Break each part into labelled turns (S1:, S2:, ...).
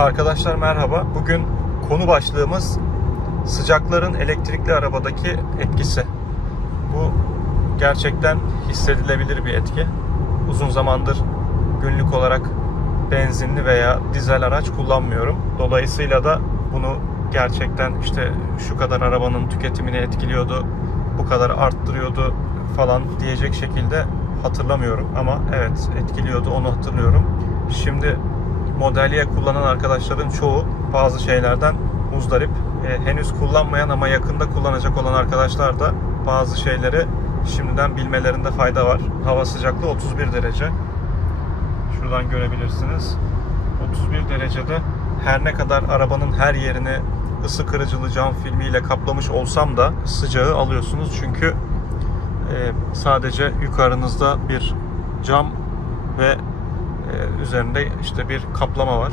S1: Arkadaşlar merhaba. Bugün konu başlığımız sıcakların elektrikli arabadaki etkisi. Bu gerçekten hissedilebilir bir etki. Uzun zamandır günlük olarak benzinli veya dizel araç kullanmıyorum. Dolayısıyla da bunu gerçekten işte şu kadar arabanın tüketimini etkiliyordu, bu kadar arttırıyordu falan diyecek şekilde hatırlamıyorum. Ama evet etkiliyordu onu hatırlıyorum. Şimdi Model Y kullanan arkadaşların çoğu bazı şeylerden muzdarip. E, henüz kullanmayan ama yakında kullanacak olan arkadaşlar da bazı şeyleri şimdiden bilmelerinde fayda var. Hava sıcaklığı 31 derece. Şuradan görebilirsiniz. 31 derecede her ne kadar arabanın her yerini ısı kırıcılı cam filmiyle kaplamış olsam da sıcağı alıyorsunuz. Çünkü e, sadece yukarınızda bir cam ve üzerinde işte bir kaplama var.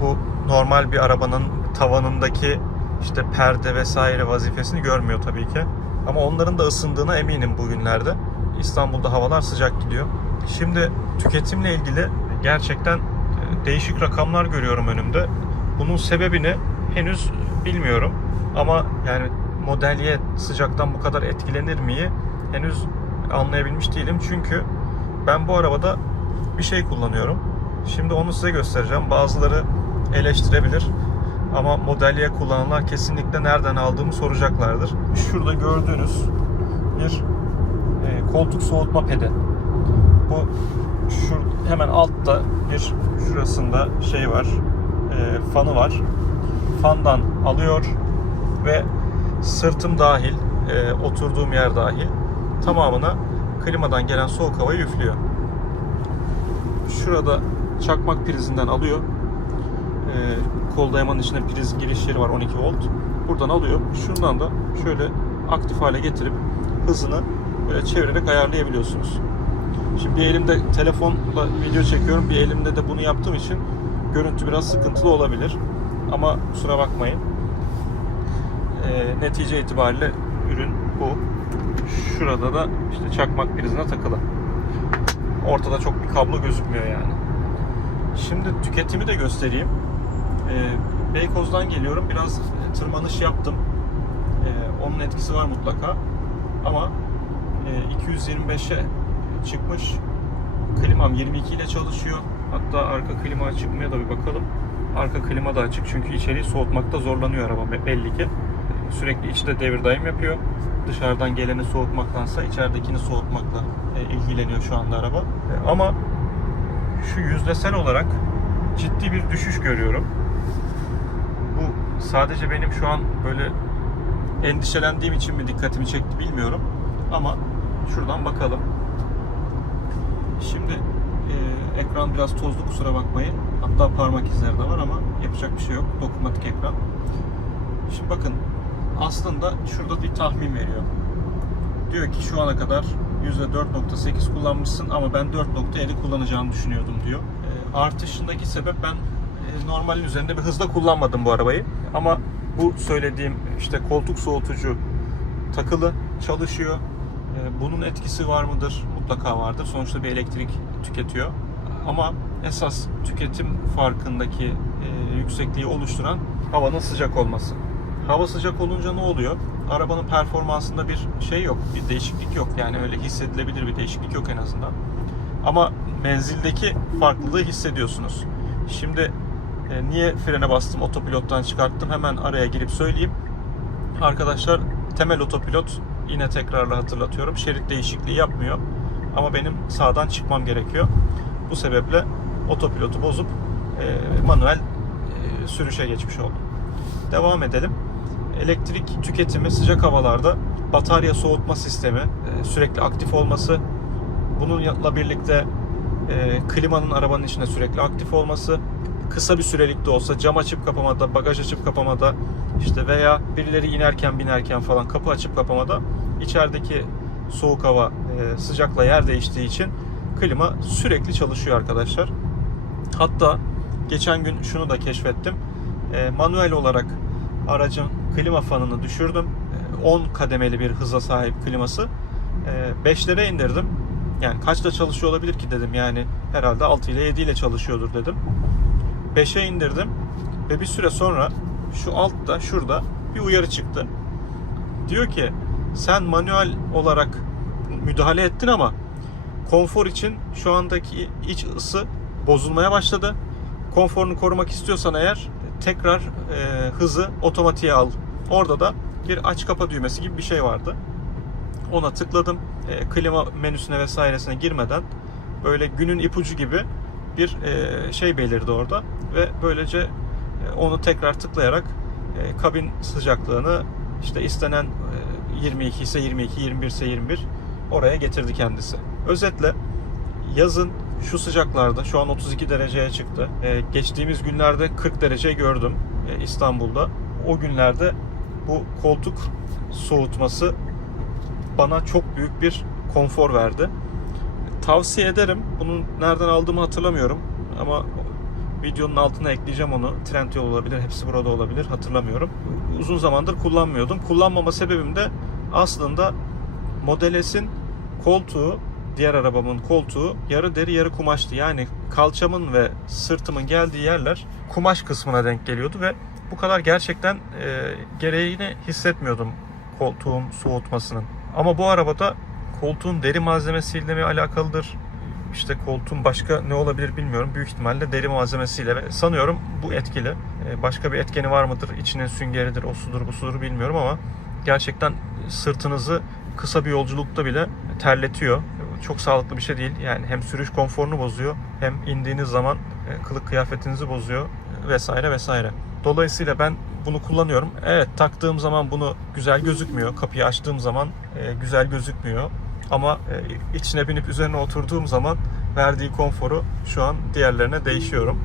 S1: Bu normal bir arabanın tavanındaki işte perde vesaire vazifesini görmüyor tabii ki. Ama onların da ısındığına eminim bugünlerde. İstanbul'da havalar sıcak gidiyor. Şimdi tüketimle ilgili gerçekten e, değişik rakamlar görüyorum önümde. Bunun sebebini henüz bilmiyorum. Ama yani Model Y sıcaktan bu kadar etkilenir miyi henüz anlayabilmiş değilim. Çünkü ben bu arabada bir şey kullanıyorum. Şimdi onu size göstereceğim. Bazıları eleştirebilir. Ama Model Y kullananlar kesinlikle nereden aldığımı soracaklardır. Şurada gördüğünüz bir e, koltuk soğutma pedi. Bu şu hemen altta bir şurasında şey var. E, fanı var. Fandan alıyor ve sırtım dahil, e, oturduğum yer dahil tamamına klimadan gelen soğuk havayı üflüyor şurada çakmak prizinden alıyor. Ee, kol dayamanın içinde priz giriş yeri var 12 volt. Buradan alıyor. Şundan da şöyle aktif hale getirip hızını böyle çevirerek ayarlayabiliyorsunuz. Şimdi bir elimde telefonla video çekiyorum. Bir elimde de bunu yaptığım için görüntü biraz sıkıntılı olabilir. Ama kusura bakmayın. Ee, netice itibariyle ürün bu. Şurada da işte çakmak prizine takılı ortada çok bir kablo gözükmüyor yani. Şimdi tüketimi de göstereyim. Ee, Beykoz'dan geliyorum. Biraz e, tırmanış yaptım. Ee, onun etkisi var mutlaka. Ama e, 225'e çıkmış. Klimam 22 ile çalışıyor. Hatta arka klima açık da bir bakalım. Arka klima da açık çünkü içeriği soğutmakta zorlanıyor araba belli ki. Sürekli içte devir daim yapıyor. Dışarıdan geleni soğutmaktansa içeridekini soğutmakla e, ilgileniyor şu anda araba. E, Ama şu yüzdesel olarak ciddi bir düşüş görüyorum. Bu sadece benim şu an böyle endişelendiğim için mi dikkatimi çekti bilmiyorum. Ama şuradan bakalım. Şimdi e, ekran biraz tozlu kusura bakmayın. Hatta parmak izleri de var ama yapacak bir şey yok. Dokunmatik ekran. Şimdi bakın aslında şurada bir tahmin veriyor. Diyor ki şu ana kadar %4.8 kullanmışsın ama ben 4.7 kullanacağını düşünüyordum diyor. E, artışındaki sebep ben e, normalin üzerinde bir hızla kullanmadım bu arabayı. Ama bu söylediğim işte koltuk soğutucu takılı çalışıyor. E, bunun etkisi var mıdır? Mutlaka vardır. Sonuçta bir elektrik tüketiyor. Ama esas tüketim farkındaki e, yüksekliği oluşturan havanın sıcak olması. Hava sıcak olunca ne oluyor? Arabanın performansında bir şey yok, bir değişiklik yok. Yani öyle hissedilebilir bir değişiklik yok en azından. Ama menzildeki farklılığı hissediyorsunuz. Şimdi e, niye frene bastım, otopilottan çıkarttım hemen araya girip söyleyeyim. Arkadaşlar temel otopilot yine tekrarla hatırlatıyorum. Şerit değişikliği yapmıyor. Ama benim sağdan çıkmam gerekiyor. Bu sebeple otopilotu bozup e, manuel e, sürüşe geçmiş oldum. Devam edelim elektrik tüketimi sıcak havalarda batarya soğutma sistemi e, sürekli aktif olması bununla birlikte e, klimanın arabanın içinde sürekli aktif olması kısa bir sürelik de olsa cam açıp kapamada, bagaj açıp kapamada işte veya birileri inerken binerken falan kapı açıp kapamada içerideki soğuk hava e, sıcakla yer değiştiği için klima sürekli çalışıyor arkadaşlar. Hatta geçen gün şunu da keşfettim. Manuel olarak aracın klima fanını düşürdüm. 10 kademeli bir hıza sahip kliması. 5'lere indirdim. Yani kaçta çalışıyor olabilir ki dedim. Yani herhalde 6 ile 7 ile çalışıyordur dedim. 5'e indirdim ve bir süre sonra şu altta şurada bir uyarı çıktı. Diyor ki sen manuel olarak müdahale ettin ama konfor için şu andaki iç ısı bozulmaya başladı. Konforunu korumak istiyorsan eğer tekrar e, hızı otomatiğe al. Orada da bir aç kapa düğmesi gibi bir şey vardı. Ona tıkladım. E, klima menüsüne vesairesine girmeden böyle günün ipucu gibi bir e, şey belirdi orada ve böylece e, onu tekrar tıklayarak e, kabin sıcaklığını işte istenen e, 22 ise 22, 21 ise 21 oraya getirdi kendisi. Özetle yazın şu sıcaklarda şu an 32 dereceye çıktı. E, geçtiğimiz günlerde 40 derece gördüm e, İstanbul'da. O günlerde bu koltuk soğutması bana çok büyük bir konfor verdi. Tavsiye ederim. Bunu nereden aldığımı hatırlamıyorum ama videonun altına ekleyeceğim onu. Trendyol olabilir, hepsi burada olabilir. Hatırlamıyorum. Uzun zamandır kullanmıyordum. Kullanmama sebebim de aslında Model S'in koltuğu, diğer arabamın koltuğu yarı deri yarı kumaştı. Yani kalçamın ve sırtımın geldiği yerler kumaş kısmına denk geliyordu ve bu kadar gerçekten e, gereğini hissetmiyordum koltuğun soğutmasının. Ama bu arabada koltuğun deri malzemesiyle mi alakalıdır? İşte koltuğun başka ne olabilir bilmiyorum. Büyük ihtimalle deri malzemesiyle sanıyorum bu etkili. Ee, Başka bir etkeni var mıdır? İçinin süngeridir, o sudur, bu sudur bilmiyorum ama gerçekten sırtınızı kısa bir yolculukta bile terletiyor. Çok sağlıklı bir şey değil. Yani hem sürüş konforunu bozuyor hem indiğiniz zaman e, kılık kıyafetinizi bozuyor vesaire vesaire. Dolayısıyla ben bunu kullanıyorum. Evet taktığım zaman bunu güzel gözükmüyor. Kapıyı açtığım zaman e, güzel gözükmüyor. Ama e, içine binip üzerine oturduğum zaman verdiği konforu şu an diğerlerine değişiyorum.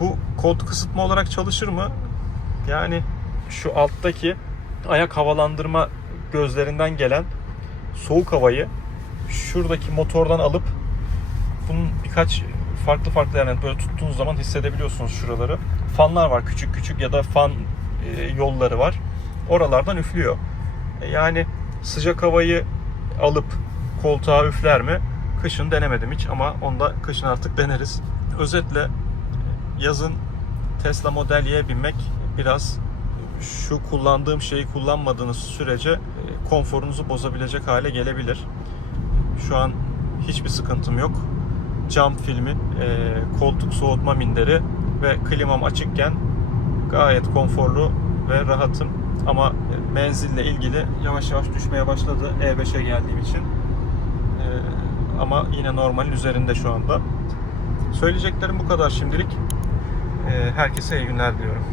S1: Bu koltuk ısıtma olarak çalışır mı? Yani şu alttaki ayak havalandırma gözlerinden gelen soğuk havayı şuradaki motordan alıp bunun birkaç farklı farklı yerden böyle tuttuğunuz zaman hissedebiliyorsunuz şuraları. Fanlar var küçük küçük ya da fan e, yolları var. Oralardan üflüyor. E, Yani sıcak havayı alıp koltuğa üfler mi? Kışın denemedim hiç ama onda kışın artık deneriz. Özetle yazın Tesla Model Y'ye binmek biraz şu kullandığım şeyi kullanmadığınız sürece konforunuzu bozabilecek hale gelebilir. Şu an hiçbir sıkıntım yok. Cam filmi, e, koltuk soğutma minderi ve klimam açıkken gayet konforlu ve rahatım. Ama menzille ilgili yavaş yavaş düşmeye başladı E5'e geldiğim için. E, ama yine normalin üzerinde şu anda. Söyleyeceklerim bu kadar şimdilik. E, herkese iyi günler diliyorum.